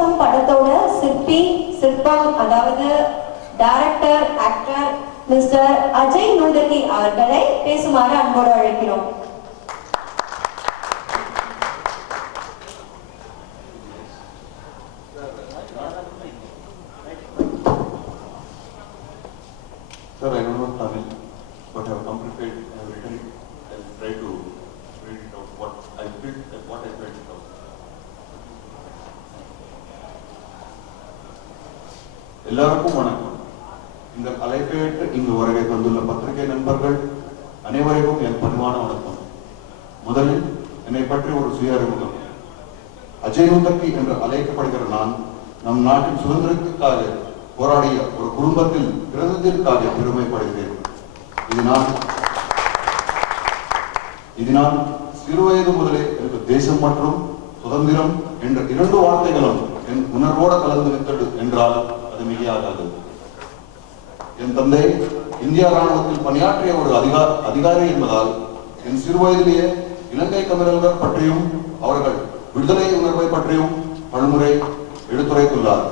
தேசம் படத்தோட சிற்பம் அதாவது டைரக்டர் ஆக்டர் மிஸ்டர் அஜய் நூதகி அவர்களை பேசுமாறு அன்போடு அழைக்கிறோம். Sir, I don't know Tamil, but I have come prepared. I have written it. I will try to read it out. What I felt it out. எல்லாருக்கும் வணக்கம். இந்த அலைப்பேற்று இங்கு வருகை தந்துள்ள பத்திரிகை நண்பர்கள் அனைவருக்கும் என் பணிவான வணக்கம். முதலில் என்னை பற்றி ஒரு சுய அறிமுகம். அஜய் நூதகி என்று அழைக்கப்படுகிற நான் நம் நாட்டின் சுதந்திரத்திற்காக போராடிய ஒரு குடும்பத்தில் பிறந்ததற்காக பெருமைப்படுகிறேன். இது நான் சிறுவயது முதலே எனக்கு தேசம் மற்றும் சுதந்திரம் என்ற இரண்டு வார்த்தைகளும் என் உணர்வோடு கலந்து விட்டது என்றால் அது மிகையாகாது. என் தந்தை இந்திய ராணுவத்தில் பணியாற்றிய ஒரு அதிகாரி என்பதால் என் சிறுவயதிலேயே இலங்கை தமிழர்கள் பற்றியும் அவர்கள் விடுதலை உணர்வை பற்றியும் பலமுறை எடுத்துரைத்துள்ளார்.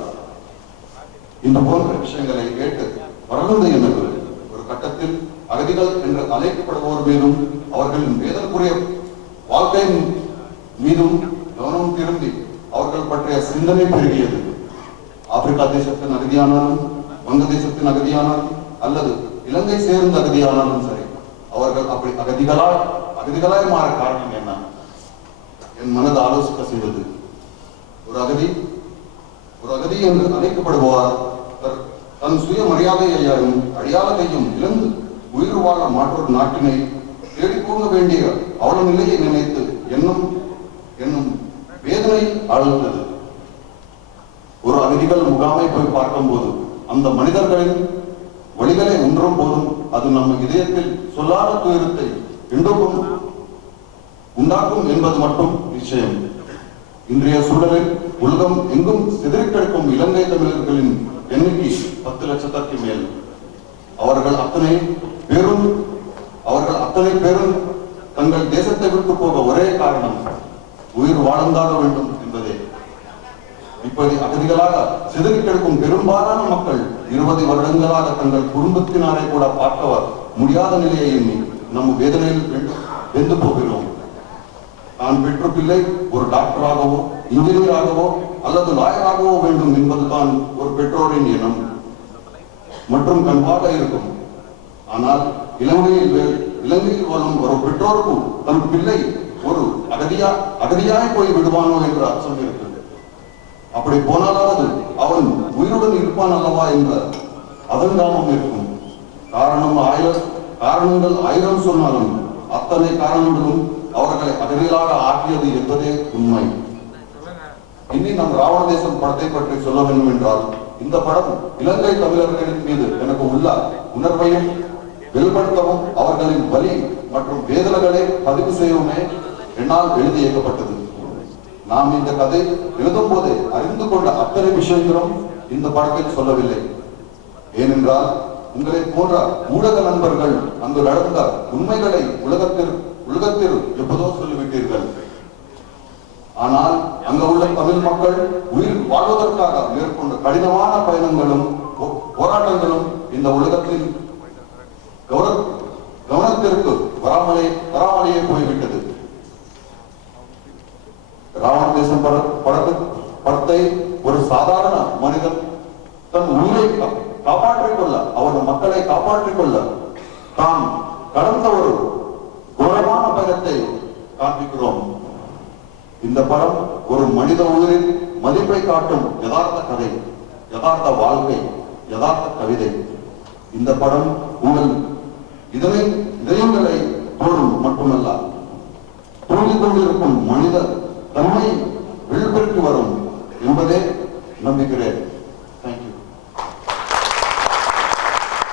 இந்த போன்ற விஷயங்களை கேட்டு வளர்ந்த எனக்கு ஒரு கட்டத்தில் அகதிகள் என்று அழைக்கப்படுவோர் மீதும் அவர்களின் வேதனைக்குரிய வாழ்க்கை மீதும் கவனம் திரும்பி அவர்கள் பற்றிய சிந்தனை பெருகியது. ஆப்பிரிக்கா தேசத்தின் அகதியானாலும் வங்கதேசத்தின் அகதியானாலும் அல்லது இலங்கை சேர்ந்த அகதியானாலும் சரி, அவர்கள் அப்படி அகதிகளாய் மாற காரணம் என்ன? என் மனது ஆலோசிக்க செய்தது. ஒரு அகதி என்று அழைக்கப்படுவார் தன் சுய மரியாதையையும் அடையாளத்தையும் இழந்து உயிர் வாழ மாற்றொரு நாட்டினை தேடிப்போங்க வேண்டிய அவள நிலையை நினைத்து என்னும் வேதனை ஆழ்ந்தது. ஒரு அகதிகள் முகாமை போய் பார்க்கும் போது அந்த மனிதர்களின் வழிகளை ஒன்றும் போதும் அது நம்ம இதயத்தில் சொல்லாத துயரத்தை உண்டாக்கும் என்பது மட்டும் நிச்சயம். இன்றைய சூழலில் உலகம் எங்கும் சிதறிக்கிடக்கும் இலங்கை தமிழர்களின் எண்ணிக்கை 10 லட்சத்திற்கு மேல். அவர்கள் அத்தனை பேரும் தங்கள் தேசத்தை விட்டு போக ஒரே காரணம் உயிர் வாழ்ந்தாக வேண்டும் என்பதே. இப்படி அகதிகளாக சிதறி கிடக்கும் பெரும்பாலான மக்கள் 20 வருடங்களாக தங்கள் குடும்பத்தினரை கூட பார்க்க முடியாத நிலையை எண்ணி நம் வேதனையில் வெந்து போகிறோம். நான் பெற்ற பிள்ளை ஒரு டாக்டராகவோ இன்ஜினியராகவோ அல்லது லாயராகவோ வேண்டும் என்பதுதான் ஒரு பெற்றோரின் எண்ணம் மற்றும் கண்பாக இருக்கும். ஆனால் இலங்கையில் வாழும் ஒரு பெற்றோருக்கும் தன் பிள்ளை ஒரு அகதியாய் போய் விடுவானோ என்ற அச்சம் இருக்கு. அப்படி போனாலாவது அவன் உயிருடன் இருப்பான் அல்லவா என்ற அதங்காமம் இருக்கும். காரணங்கள் 1000 சொன்னாலும் அத்தனை காரணங்களும் அவர்களை அகதிகளாக ஆக்கியது என்பதே உண்மை. இனி நம் ராவண தேசம் படத்தை பற்றி சொல்ல வேண்டும் என்றால், இந்த படம் இலங்கை தமிழர்களின் மீது எனக்கு உள்ள உணர்வையும் வெளிப்படுத்தவும் அவர்களின் வலி மற்றும் வேதனைகளை பதிவு செய்யவுமே என்னால் எழுதி இயக்கப்பட்டது. நாம் இந்த கதை எழுதும் போதே அறிந்து கொண்ட அத்தனை விஷயங்களும் இந்த படத்தில் சொல்லவில்லை. ஏனென்றால் உங்களை போன்ற ஊடக நண்பர்கள் அங்கு நடந்த உண்மைகளை உலகத்தில் எப்போதோ சொல்லிவிட்டீர்கள். ஆனால் அங்க உள்ள தமிழ் மக்கள் உயிர் வாழ்வதற்காக மேற்கொண்ட கடினமான பயணங்களும் போராட்டங்களும் இந்த உலகத்தில் கவனத்திற்கு வராமலேயே போய்விட்டது. ராவண தேசம் படத்தை ஒரு சாதாரண மனிதன் தன் உயிரை காப்பாற்றிக் கொள்ள, அவரது மக்களை காப்பாற்றிக் கொள்ள தான் கடந்த ஒரு கோரமான பயணத்தை காண்பிக்கிறோம். இந்த படம் ஒரு மனித உயிரின் மதிப்பை காட்டும் யதார்த்த கதை, யதார்த்த வாழ்க்கை, யதார்த்த கவிதை. இந்த படம் உங்கள் இதயங்களை தோடும் மட்டுமல்ல, தூங்கிக் கொண்டிருக்கும் மனித தன்மை வெளிப்படுத்தி வரும் என்பதே நம்புகிறேன்.